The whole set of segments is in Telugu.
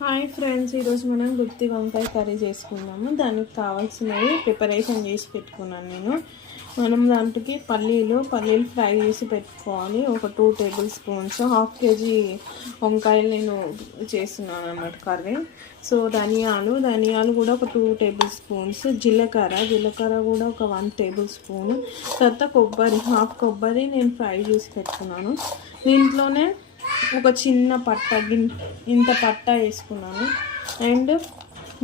హాయ్ ఫ్రెండ్స్, ఈరోజు మనం గుత్తి వంకాయ కర్రీ చేసుకున్నాము. దానికి కావాల్సినవి ప్రిపరేషన్ చేసి పెట్టుకున్నాను నేను. మనం దాంట్లోకి పల్లీలు ఫ్రై చేసి పెట్టుకోవాలి. ఒక 2 టేబుల్ స్పూన్స్, 1/2 కేజీ వంకాయలు నేను చేస్తున్నాను అన్నమాట కర్రీ. సో ధనియాలు కూడా ఒక 2 టేబుల్ స్పూన్స్, జీలకర్ర కూడా ఒక 1 టేబుల్ స్పూన్, తర్వాత హాఫ్ కొబ్బరి నేను ఫ్రై చేసి పెట్టుకున్నాను. దీంట్లోనే ఒక చిన్న ఇంత పట్ట వేసుకున్నాను. అండ్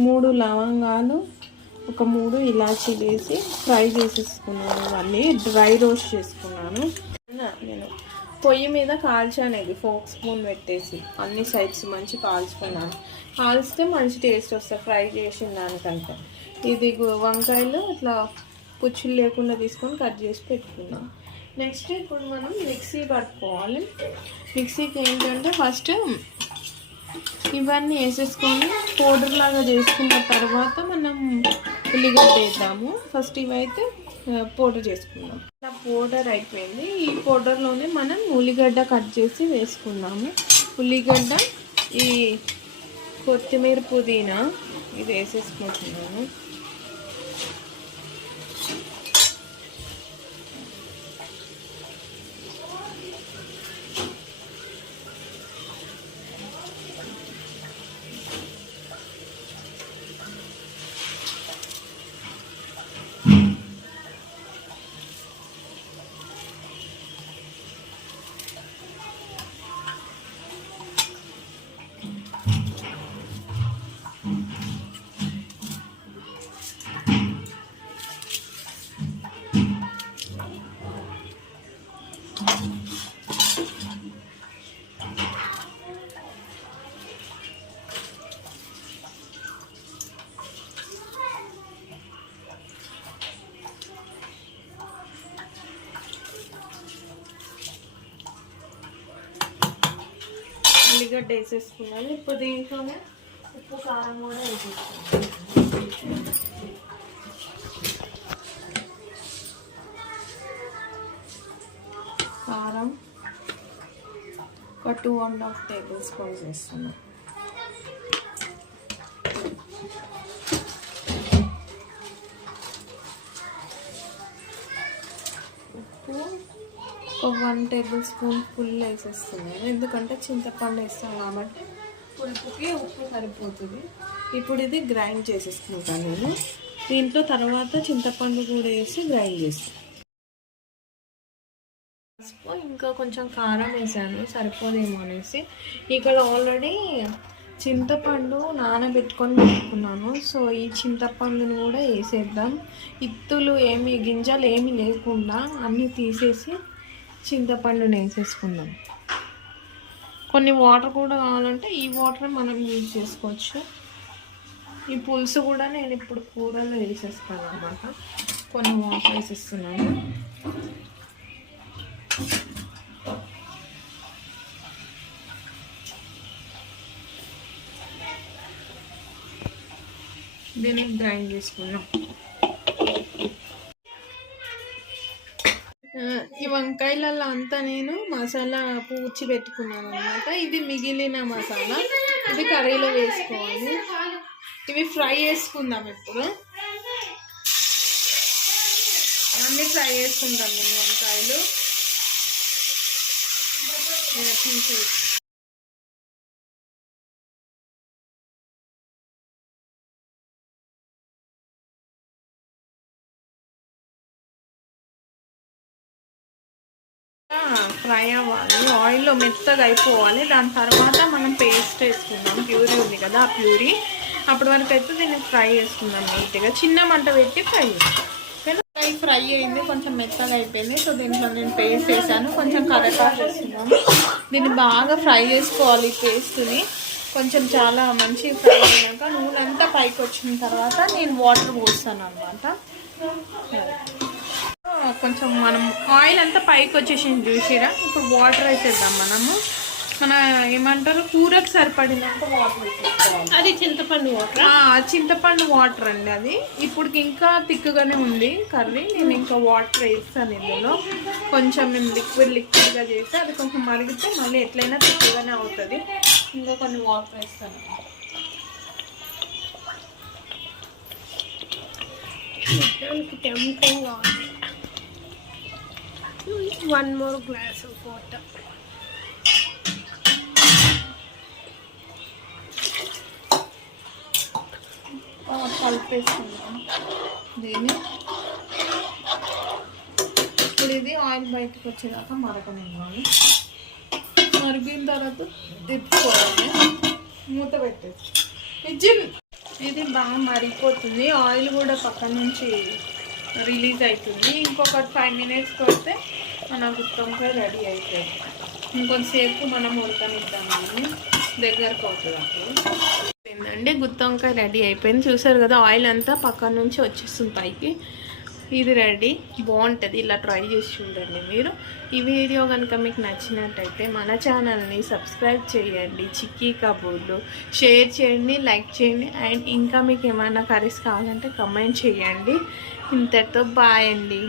3 లవంగాలు, ఒక 3 ఇలాచీలు వేసి ఫ్రై చేసేసుకున్నాను. మళ్ళీ డ్రై రోస్ట్ చేసుకున్నాను. నేను పొయ్యి మీద కాల్చాను. ఇది ఫోక్ స్పూన్ పెట్టేసి అన్ని సైడ్స్ మంచి కాల్చుకున్నాను. కాల్స్తే మంచి టేస్ట్ వస్తుంది ఫ్రై చేసిన దానికంటే. ఇది వంకాయలు ఇట్లా పుచ్చులు లేకుండా తీసుకొని కట్ చేసి పెట్టుకున్నాను. నెక్స్ట్ ఇప్పుడు మనం మిక్సీ పట్టుకోవాలి. మిక్సీకి ఏంటంటే ఫస్ట్ ఇవన్నీ వేసేసుకొని పౌడర్ లాగా చేసుకున్న తర్వాత మనం ఉల్లిగడ్డ వేద్దాము. ఫస్ట్ ఇవైతే పౌడర్ చేసుకుందాం. ఇలా పౌడర్ అయిపోయింది. ఈ పౌడర్లోనే మనం ఉల్లిగడ్డ కట్ చేసి వేసుకుందాము. ఉల్లిగడ్డ, ఈ కొత్తిమీర, పుదీనా ఇది వేసేసుకుంటున్నాను. ఉల్లిగడ్డ వేసేసుకున్నాను. ఇప్పుడు దీంట్లోనే ఉప్పు, కారం కూడా వేసేసుకున్నాను. కారం ఒక 2.5 టేబుల్ స్పూన్స్ వేస్తున్నాను. ఉప్పు ఒక 1 టేబుల్ స్పూన్ ఫుల్ వేసేస్తున్నాను. ఎందుకంటే చింతపండు వేస్తాను కాబట్టి పులుపుకి ఉప్పు సరిపోతుంది. ఇప్పుడు ఇది గ్రైండ్ చేసేసుకుంటాను నేను. దీంట్లో తర్వాత చింతపండు కూడా వేసి గ్రైండ్ చేస్తాను. ఇంకా కొంచెం కారం వేసాను, సరిపోదేమో అనేసి. ఇక్కడ ఆల్రెడీ చింతపండు నానబెట్టుకొని పెట్టుకున్నాను. సో ఈ చింతపండును కూడా వేసేద్దాం. గింజలు ఏమీ లేకుండా అన్నీ తీసేసి చింతపండుని వేసేసుకుందాం. కొన్ని వాటర్ కూడా కావాలంటే ఈ వాటర్ మనం యూజ్ చేసుకోవచ్చు. ఈ పులుసు కూడా నేను ఇప్పుడు కూరలో వేసేస్తాను అన్నమాట. కొన్ని వాటర్ వేసేస్తున్నాను. దీన్ని గ్రైండ్ చేసుకున్నాం. ఈ వంకాయలలో అంతా నేను మసాలా పూడ్చి పెట్టుకున్నాను అనమాట. ఇది మిగిలిన మసాలా, ఇది కర్రీలో వేసుకోవాలి. ఇవి ఫ్రై చేసుకుందాం. ఇప్పుడు అన్నీ ఫ్రై చేసుకుంటాం నేను వంకాయలు. ఫ్రై అవ్వాలి, ఆయిల్లో మెత్తగా అయిపోవాలి. దాని తర్వాత మనం పేస్ట్ వేసుకుందాం. ప్యూరీ ఉంది కదా, ఆ ప్యూరీ అప్పటి వరకు అయితే దీన్ని ఫ్రై చేసుకుందాం నీట్గా. చిన్న మంట పెట్టి ఫ్రై చేస్తాం. ఫ్రై అయింది, కొంచెం మెత్తగా అయిపోయింది. సో దీంట్లో నేను పేస్ట్ వేసాను. కొంచెం కరివేపాకు వేస్తున్నాను. దీన్ని బాగా ఫ్రై చేసుకోవాలి. పేస్ట్ని కొంచెం చాలా మంచి ఫ్రై అయినాక నూనె అంతా పైకి వచ్చిన తర్వాత నేను వాటర్ పోస్తాను అన్నమాట. కొంచెం మనం ఆయిల్ అంతా పైకి వచ్చేసింది చూసిరా. ఇప్పుడు వాటర్ వేసేద్దాం. మన ఏమంటారు, కూరకు సరిపడినంత వాటర్ వేసేసుకోవాలి. అది చింతపండు వాటర్ అండి. అది ఇప్పుడు ఇంకా థిక్గానే ఉంది కర్రీ. నేను ఇంకా వాటర్ వేస్తాను ఇందులో. కొంచెం మేము లిక్విడ్గా చేస్తే అది కొంచెం మరిగితే మళ్ళీ ఎట్లయినా థిక్గానే అవుతుంది. ఇంకా కొన్ని వాటర్ వేస్తాను. మొత్తానికి టెంప్టింగ్ ఉంది. 1 more glass of water. కలిపేసుకుందాం దీన్ని. ఇప్పుడు ఇది ఆయిల్ బయటకు వచ్చేదాకా మరగనివ్వాలి. మరిగిన తర్వాత తిప్పుకోవాలి, మూత పెట్టేసి. ఇది బాగా మరిగిపోతుంది, ఆయిల్ కూడా పక్క నుంచి రిలీజ్ అవుతుంది. ఇంకొక 5 minutes కొడితే మన గుత్తొంకాయ రెడీ అయిపోయింది. ఇంకొంతసేపు మనం ఉడకనిద్దామని దగ్గరకు అవుతుంది. అప్పుడు ఏంటంటే గుత్తొంకాయ రెడీ అయిపోయింది. చూసారు కదా, ఆయిల్ అంతా పక్క నుంచి వచ్చేస్తుంది పైకి. ఇది రెడీ, బాగుంటుంది. ఇలా ట్రై చేసి చూడండి మీరు. ఈ వీడియో కనుక మీకు నచ్చినట్టయితే మన ఛానల్ని సబ్స్క్రైబ్ చేయండి. చిక్కీ కబూర్లు షేర్ చేయండి, లైక్ చేయండి. అండ్ ఇంకా మీకు ఏమైనా కర్రీస్ కావాలంటే కమెంట్ చేయండి. ఇంతటితో బాయ్ అండి.